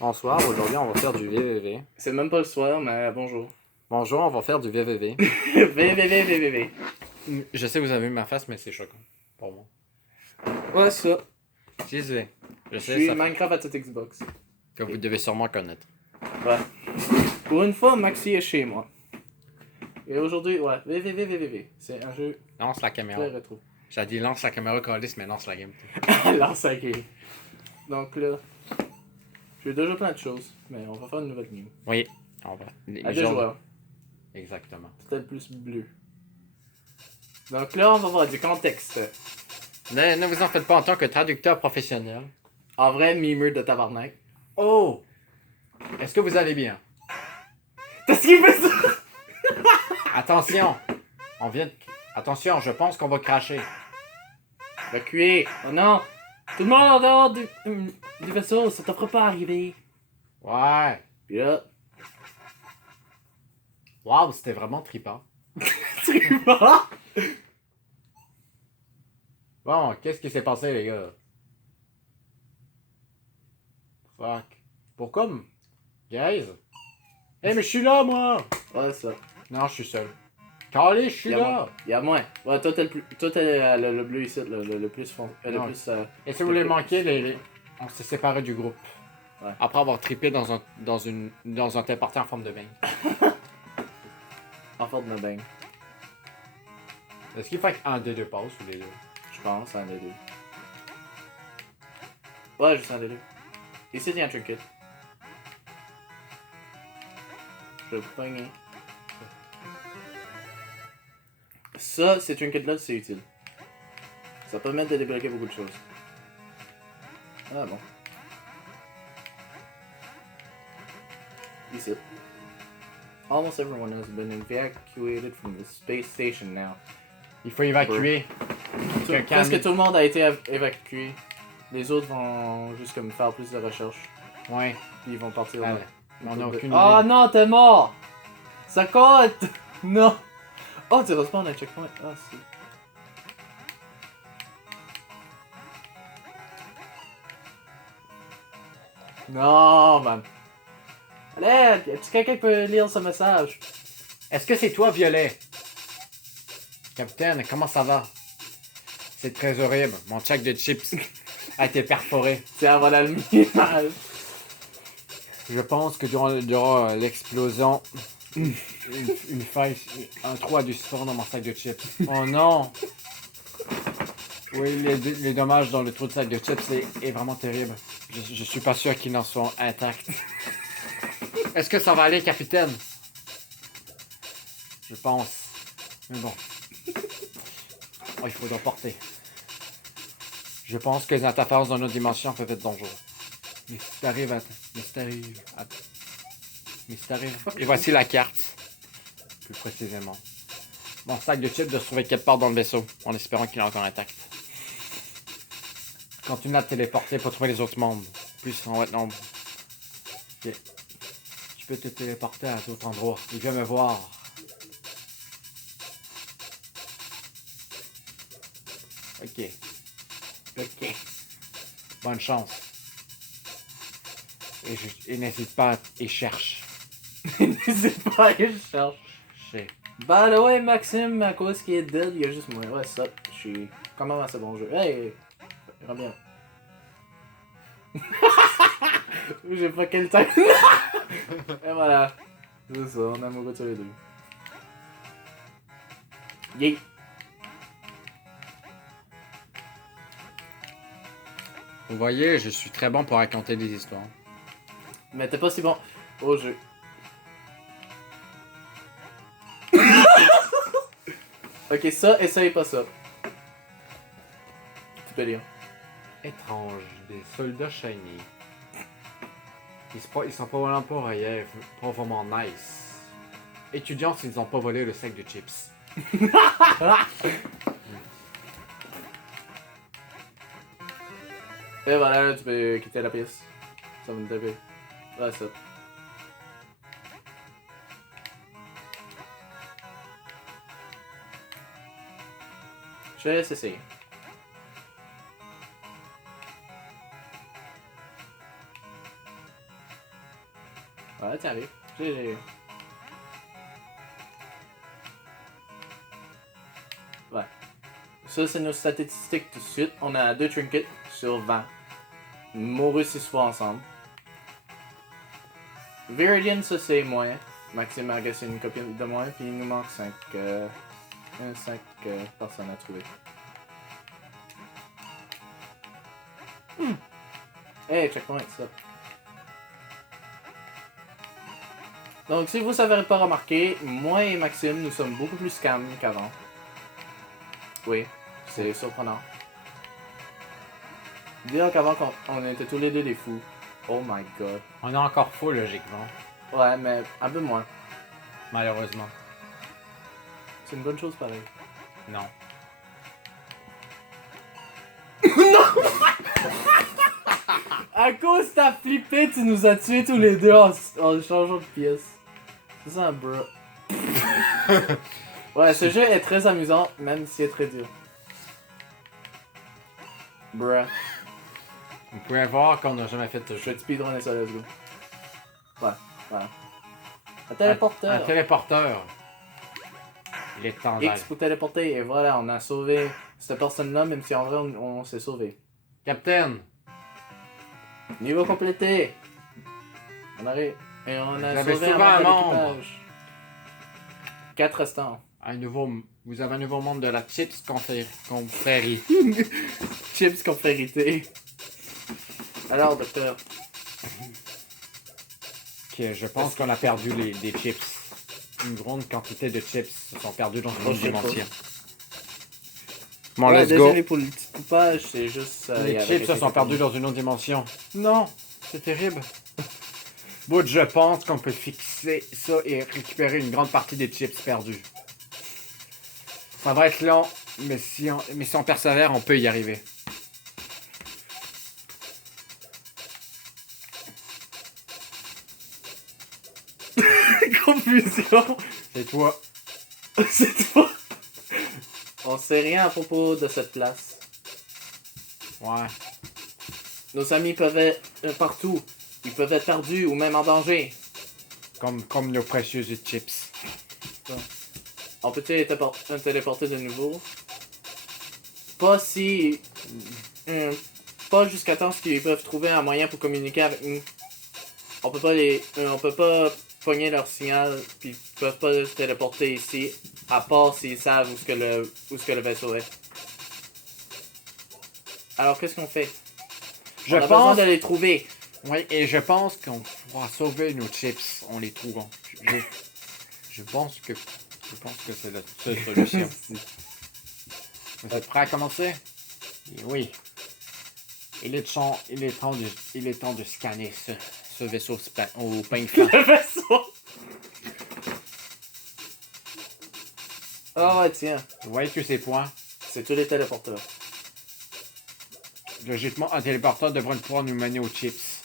Bonsoir, aujourd'hui on va faire du VVV. C'est même pas le soir, mais bonjour. Bonjour, on va faire du VVV. VVVVVV. Je sais que vous avez vu ma face, mais c'est choquant pour moi. Ouais, ça. Jésus, je Je sais suis ça Minecraft à cette Xbox. que vous devez sûrement connaître. Ouais. Pour une fois, Maxi est chez moi. Et aujourd'hui, ouais, VVVVVV. C'est un jeu Lance la caméra. très rétro. J'ai dit lance la caméra, Callis, mais lance la game. Lance la game. Donc là, j'ai déjà plein de choses, mais on va faire une nouvelle game. Oui, on va. À deux joueurs. Exactement. Peut-être plus bleu. Donc là, on va voir du contexte. Ne vous en faites pas en tant que traducteur professionnel. En vrai, mimeur de tabarnak. Oh! Est-ce que vous allez bien? Qu'est-ce qu'il fait ça? Attention! On vient de... Attention, je pense qu'on va cracher. Evacuer. Oh non! Tout le monde en dehors du vaisseau, ça t'offre pas à arriver. Ouais. Puis là, Wow, c'était vraiment trippant. tu vas? Bon, qu'est-ce qui s'est passé, les gars? Fuck. Pourquoi? Guys? Eh, mais je suis là, moi! Ouais, ça. Non, je suis seul. Calé, je suis Y'a là! moins. Y'a moins. Ouais, toi, t'es le bleu ici, le plus fond. Le Non. plus. Et si vous voulez manquer, on s'est séparés du groupe. Ouais. Après avoir trippé dans un thé party en forme de bain. En forme de bang. Est-ce qu'il fait qu'un des deux passe ou les deux? Je pense, un des deux. Ouais, juste un des deux. Ici, il y a un trinket. Je vais pogner. Ça, ces trinkets-là, c'est utile. Ça permet de débloquer beaucoup de choses. Ah bon. Ici. Almost everyone has been evacuated from the space station now. Il faut évacuer. Presque tout le monde a été évacué. Les autres vont juste comme faire plus de recherches. Ouais. Puis ils vont partir. Ah, mais on n'a aucune Oh idée. non, t'es mort! Ça compte! Non! Oh, tu respawn à un checkpoint. Ah, si. Non, man. Allez, est-ce que quelqu'un peut lire ce message? Est-ce que c'est toi, Violet? Capitaine, comment ça va? C'est très horrible. Mon sac de chips a été perforé. C'est avant l'image. Je pense que durant l'explosion, une faille, un trou a dû se faire dans mon sac de chips. Oh non! Oui, les dommages dans le trou de sac de chips est vraiment terrible. Je suis pas sûr qu'ils en sont intacts. Est-ce que ça va aller, capitaine? Je pense. Mais bon. Oh, il faudra porter. Je pense que les interférences dans notre dimension peuvent être dangereuses. Mais si t'arrives à... Mais si t'arrives à... Mais si t'arrives... Et voici la carte. Plus précisément. Mon sac de chips doit se trouver quelque part dans le vaisseau, en espérant qu'il est encore intact. Continue à te téléporter pour trouver les autres membres. Plus en votre nombre. Ok. Tu peux te téléporter à d'autres endroits. Il vient me voir. Ok. Ok. Bonne chance. Et n'hésite pas et cherche. N'hésite pas à aller chercher. Chez. By the way, Maxime, à cause qu'il est dead, il y a juste moi. Ouais, ça. Je suis quand même assez bon jeu. Hey! Reviens. J'ai pas quel temps. Et voilà. C'est ça, on est amoureux tous les deux. Yeah! Vous voyez, je suis très bon pour raconter des histoires. Mais t'es pas si bon au jeu. Ok, ça, essaye pas ça. Tu peux lire. Étrange, des soldats shiny. Ils sont probablement pas reliefs, pas vraiment nice. Étudiants s'ils n'ont pas volé le sac de chips. Et voilà, là, tu peux quitter la pièce. Ça va me taper. Ouais, ça. Je vais laisser essayer. Ouais, tiens, allez. J'ai... Ouais. Ça, c'est nos statistiques tout de suite. On a 2 trinkets sur 20. Mouru 6 fois ensemble. Viridian, ça c'est moins. Maxime Arga, c'est une copie de moins. Puis il nous manque 5 personnes à trouver. Hey, checkpoint, ça. Donc, si vous n'avez pas remarqué, moi et Maxime, nous sommes beaucoup plus calmes qu'avant. Oui, c'est surprenant. Dire qu'avant, on était tous les deux des fous. Oh my god. On est encore faux, logiquement. Ouais, mais un peu moins. Malheureusement. C'est une bonne chose pareil. Non. À cause t'as flippé, tu nous as tués tous les deux en changeant de pièce. C'est ça, bro. Ouais, ce jeu est très amusant, même s'il est très dur. Bruh. Vous pouvez voir qu'on n'a jamais fait de Je jeu. vais te speedrunner ça, let's go. Ouais, voilà. Un téléporteur. Un téléporteur. Il est temps d'aller. X pour téléporter, et voilà, on a sauvé cette personne-là, même si en vrai on s'est sauvé. Captain! Niveau complété! On arrive. Et on a Vous avez sauvé un sauvé un membre de membre. l'équipage. 4 restants. Vous avez un nouveau membre de la Chips Confrérie. Chips conférité. Alors, docteur. Que je pense qu'on a perdu des chips. Une grande quantité de chips se sont perdus dans une autre je sais pas. dimension. Bon, Ouais, let's go. désolé pour le petit coupage, c'est juste... Les chips se sont perdus dans une autre dimension. Non, c'est terrible. Bon, je pense qu'on peut fixer ça et récupérer une grande partie des chips perdus. Ça va être long, mais si on persévère, on peut y arriver. Confusion. C'est toi. C'est toi. On sait rien à propos de cette place. Ouais. Nos amis peuvent être partout. Ils peuvent être perdus ou même en danger. Comme nos précieuses chips. On peut-tu les téléporter de nouveau? Pas si... pas jusqu'à temps qu'ils peuvent trouver un moyen pour communiquer avec nous. On peut pas pogner leur signal, puis ils peuvent pas se téléporter ici, à part s'ils savent où ce que le vaisseau est. Alors qu'est-ce qu'on fait? On a besoin de les trouver. Oui, et je pense qu'on pourra sauver nos chips en les trouvant. Je pense que c'est la seule solution. Vous êtes prêts à commencer? Et oui. Il est temps de scanner ce vaisseau au pain fin. Le vaisseau! Ah ouais, tiens. Vous voyez tous ces points? C'est tous les téléporteurs. Logiquement, un téléporteur devrait pouvoir nous mener aux chips.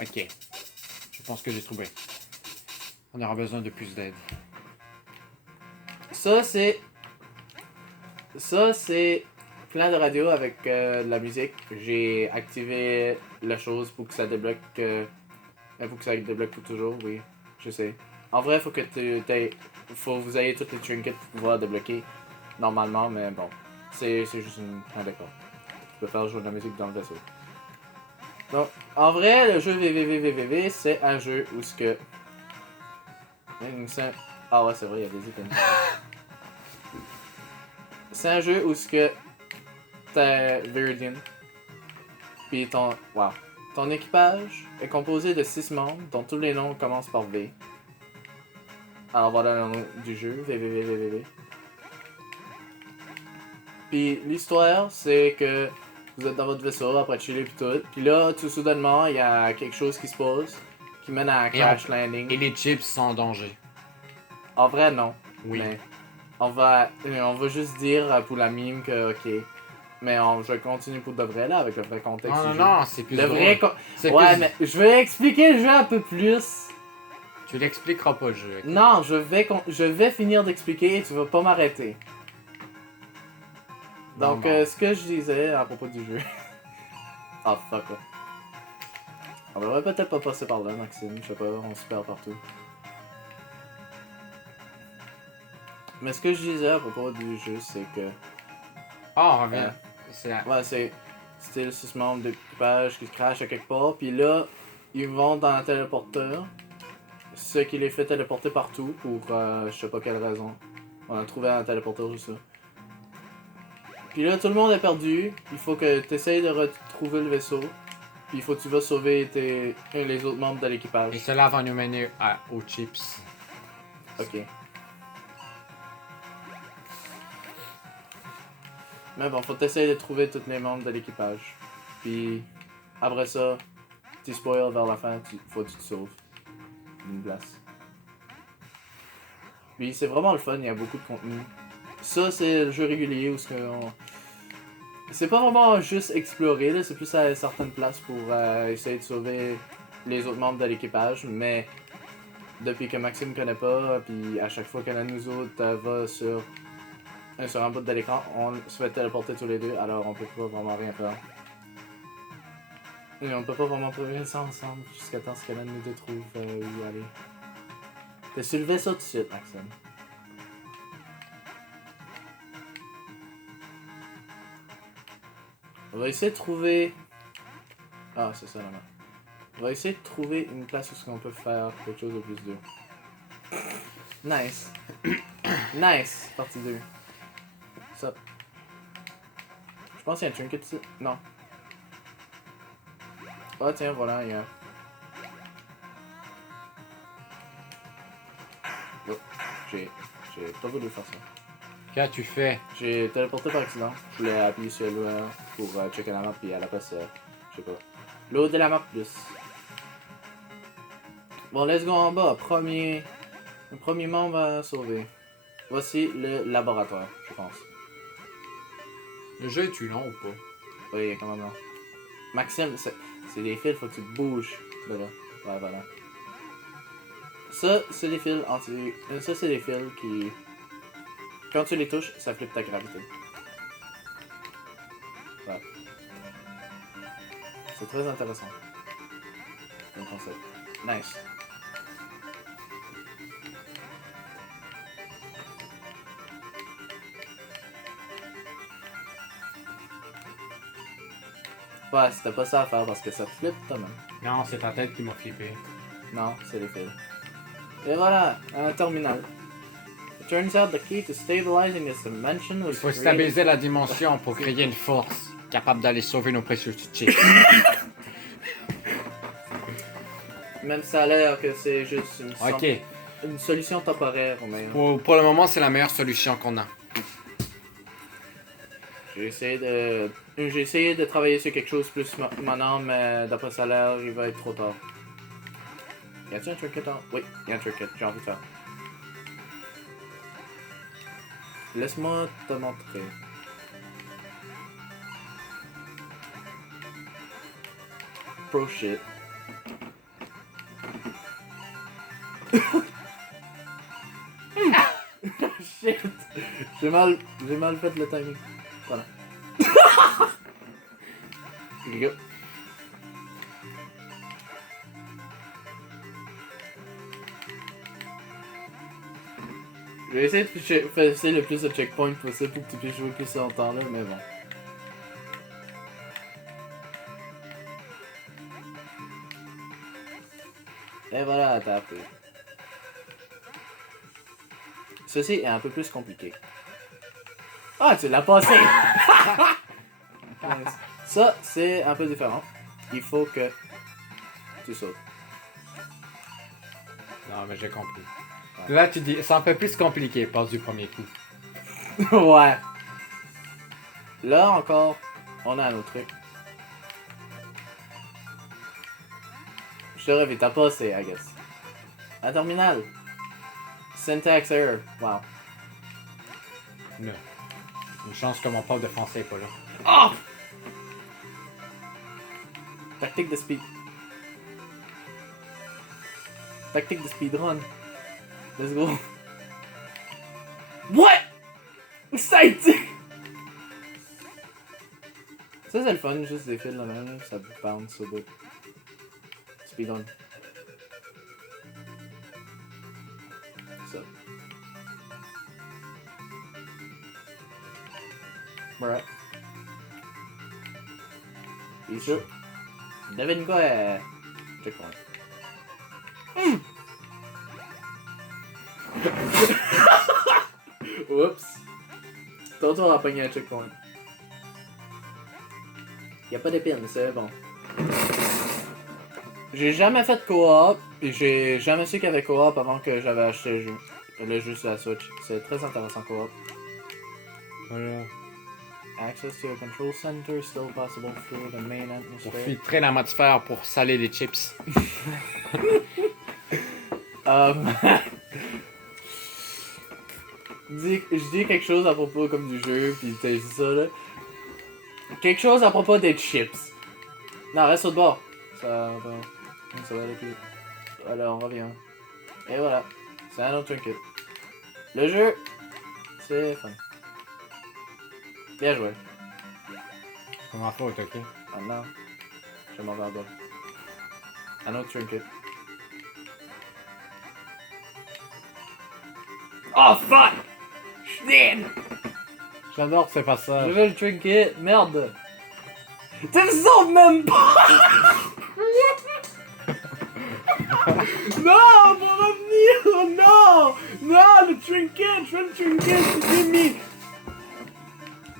Ok. Je pense que j'ai trouvé. On aura besoin de plus d'aide. Ça, c'est plein de radio avec de la musique. J'ai activé la chose pour que ça débloque. Pour que ça débloque pour toujours, oui. Je sais. En vrai, faut que faut que vous ayez toutes les trinkets pour pouvoir débloquer. Normalement, mais bon. C'est juste un décor. Tu peux faire jouer de la musique dans le vaisseau. Donc, en vrai, le jeu VVVVVV, c'est un jeu où ce que... Ah ouais, c'est vrai, il y a des items. C'est un jeu où ce que t'as Viridian. Puis ton équipage est composé de 6 membres, dont tous les noms commencent par V. Alors voilà le nom du jeu, VVVVVV. Puis l'histoire, c'est que vous êtes dans votre vaisseau après chiller pis tout. Puis là, tout soudainement, il y a quelque chose qui se pose, qui mène à un crash landing. Et les chips sont en danger. En vrai, non. Oui. Mais on va juste dire pour la mime que, ok. Mais je continue pour de vrai, là, avec le vrai contexte du jeu. Non, c'est plus Le vrai Ouais, mais je vais expliquer le jeu un peu plus. Tu l'expliqueras pas, le jeu. Non, je vais finir d'expliquer et tu vas pas m'arrêter. Donc, Non. ce que je disais à propos du jeu... Ah, fuck, quoi. On devrait peut-être pas passer par là, Maxime. Je sais pas, on se perd partout. Mais ce que je disais à propos du jeu, c'est que... Ah, on revient. C'est Ouais, c'était le 6 membres d'équipage qui crashent à quelque part, puis là, ils vont dans un téléporteur, ce qui les fait téléporter partout pour je sais pas quelle raison. On a trouvé un téléporteur juste ça. Puis là, tout le monde est perdu, il faut que tu essayes de retrouver le vaisseau, puis il faut que tu vas sauver les autres membres de Et l'équipage. cela va nous mener aux chips. Ok. Mais bon, faut t'essayer de trouver tous les membres de l'équipage. Puis après ça, tu spoil vers la fin, faut que tu te sauves d'une place. Puis c'est vraiment le fun, il y a beaucoup de contenu. Ça, c'est le jeu régulier où c'est pas vraiment juste explorer, là, c'est plus à certaines places pour essayer de sauver les autres membres de l'équipage, mais depuis que Maxime connaît pas, puis à chaque fois que l'un de nous autres va sur un bout de l'écran, on se fait téléporter tous les deux, alors on peut pas vraiment rien faire. Et on peut pas vraiment progresser ensemble jusqu'à temps que l'un de nous deux trouve où aller. T'es sur le vaisseau tout de suite, Maxime. On va essayer de trouver... Ah, c'est ça là-bas. On va essayer de trouver une place où on peut faire quelque chose de plus dur. Nice. Nice, partie 2. Ça. Je pense qu'il y a un trinket ici. Non. Ah tiens, voilà, il y a... Oh, j'ai pas voulu faire ça. Qu'as-tu fait? J'ai téléporté par accident. Je voulais appuyer sur l'eau pour checker la map, puis à la place, je sais pas. L'eau de la map plus. Bon, let's go en bas. Le premier membre à sauver. Voici le laboratoire, je pense. Le jeu est-tu long ou pas? Oui, il est quand même long. Maxime, c'est des fils, faut que tu bouges de là. Ouais, voilà. Ça, c'est des fils ça, c'est des fils qui... Quand tu les touches, ça flippe ta gravité. Ouais. C'est très intéressant. Comme concept. Nice. Ouais, c'était pas ça à faire parce que ça te flippe toi-même. Non, c'est ta tête qui m'a flippé. Non, c'est les fils. Et voilà, un terminal. It turns out the key to stabilizing this dimension was Il faut stabiliser la dimension pour créer une force capable d'aller sauver nos précieux chips. Même ça a l'air que c'est juste Ok. une solution temporaire, mais... Pour le moment, c'est la meilleure solution qu'on a. J'ai essayé de travailler sur quelque chose plus maintenant, mais d'après ça a l'air, il va être trop tard. Y a-t-il un trinket en... Oui, y a un trinket, j'ai envie de faire. Laisse-moi te montrer. Pro shit. Shit! J'ai mal fait le timing. Voilà. Les gars. Je vais essayer de faire le plus de checkpoints possible pour que tu puisses jouer plus longtemps là, mais bon. Et voilà, t'as appris. Ceci est un peu plus compliqué. Ah, tu l'as passé! Ça, c'est un peu différent. Il faut que tu sautes. Non, mais j'ai compris. Ouais. Là, tu dis, c'est un peu plus compliqué, passe du premier coup. Ouais. Là encore, on a un autre truc. Je te rêve, t'as passé, I guess. Un terminal. Syntax error. Wow. Non. Une chance que mon prof de français est pas là. Oh! Tactique de speed. Tactique de speedrun. Let's go. What? Ça a été! Ça c'est le fun, juste des fils là même, ça bounce au bout. speedrun. Ça. Ouais. Et ça. Devine quoi? Checkpoint. Oups. Ton tour à pogner un checkpoint. Y'a pas d'épine, c'est bon. J'ai jamais fait co-op, et j'ai jamais su qu'il y avait co-op avant que j'avais acheté le jeu sur la Switch. C'est très intéressant co-op. Voilà. Access to a control center still possible through the main Pour atmosphere. filtrer l'atmosphère pour saler les chips. Je dis quelque chose à propos comme du jeu, pis t'as dit ça là. Quelque chose à propos des chips. Non, reste au bord. Ça va aller plus vite. Alors, on revient. Et voilà. C'est un autre trinket. Le jeu, c'est fun. Bien joué. C'est ma faute, ok? Maintenant, je m'en vais en bas. Un autre trinket. Oh fuck! Je suis dead! J'adore ces passages. Je veux le trinket, merde! Tu me sauves même pas! Non, pour revenir! Non! Non, le trinket! Je veux le trinket, c'est mis!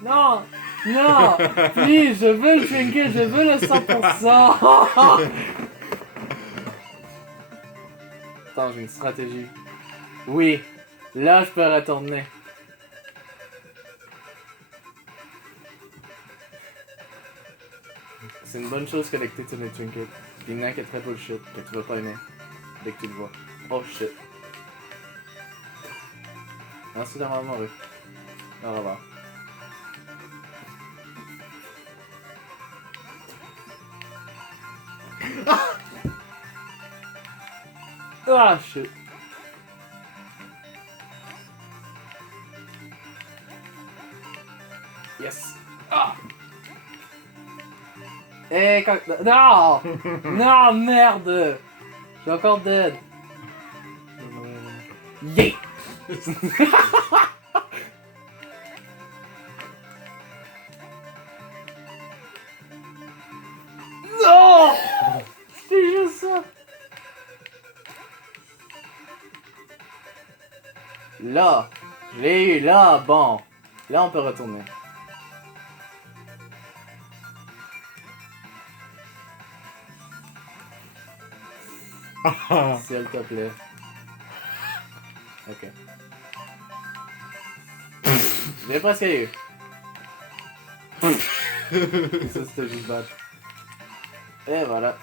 Non! Non! Please, je veux le trinket, je veux le 100%! Attends, j'ai une stratégie. Oui, là je peux retourner. C'est une bonne chose connecter sur les trinkets. Puis il y en a qui est très bullshit, que tu vas pas aimer dès que tu le vois. Oh shit. Merci d'avoir mouru. Au revoir. Ah shit. Yes. Ah. Eh, quand... Non! Non, merde! Je suis encore dead. Yeah! Non! C'est juste ça. Là, je l'ai eu, là, bon. Là, on peut retourner. S'il te plaît. Ok. Je l'ai presque eu. Ça, c'était juste bad. Et voilà.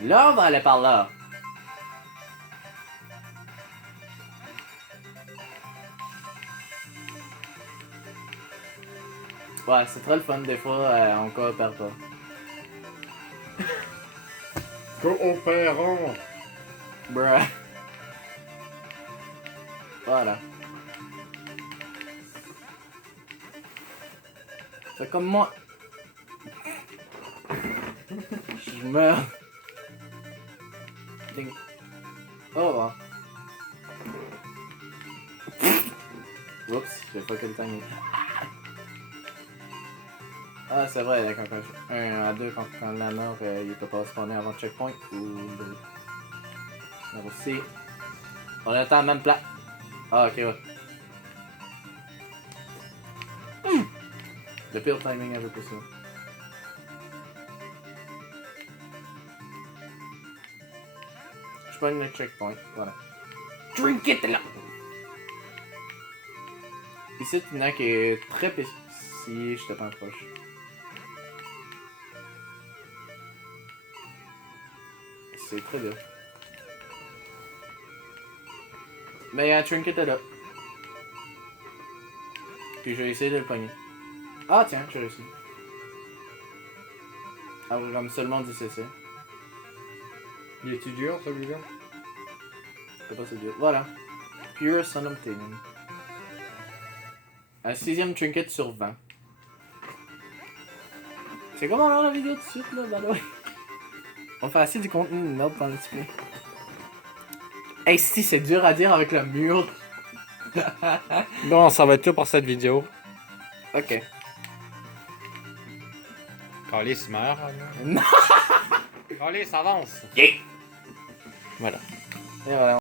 Là, on va aller par là. Ouais, c'est très le fun des fois, on coopère pas. Coopérons! Bruh. Voilà. C'est comme moi. Je meurs. Ding. Oh, wow. Oups, j'ai pas quel timing. Ah, c'est vrai, quand un à deux, quand la mort, il peut pas spawner avant le checkpoint ou le. Là aussi. On est à la même place. Ah, ok, ouais. Le pire timing avait possible. Je pogne le checkpoint, voilà. Drink it là! Ici, il y en a qui est très précis, je te t'approche. C'est très dur. Mais il y a un trinket là. Puis je vais essayer de le pogner. Ah tiens, j'ai réussi. Ah, comme seulement 10 cc. Il est-tu dur celui-là? C'est pas si dur. Voilà. Pure Son Obtainium. Un 6ème trinket sur 20. C'est comment alors la vidéo tout de suite là, by the way? On fait assez du contenu de merde dans le let's play. Hey, si, c'est dur à dire avec le mur. Bon, ça va être tout pour cette vidéo. Ok. Calis meurt. Non! Calis avance. Yeah! Voilà. Et voilà.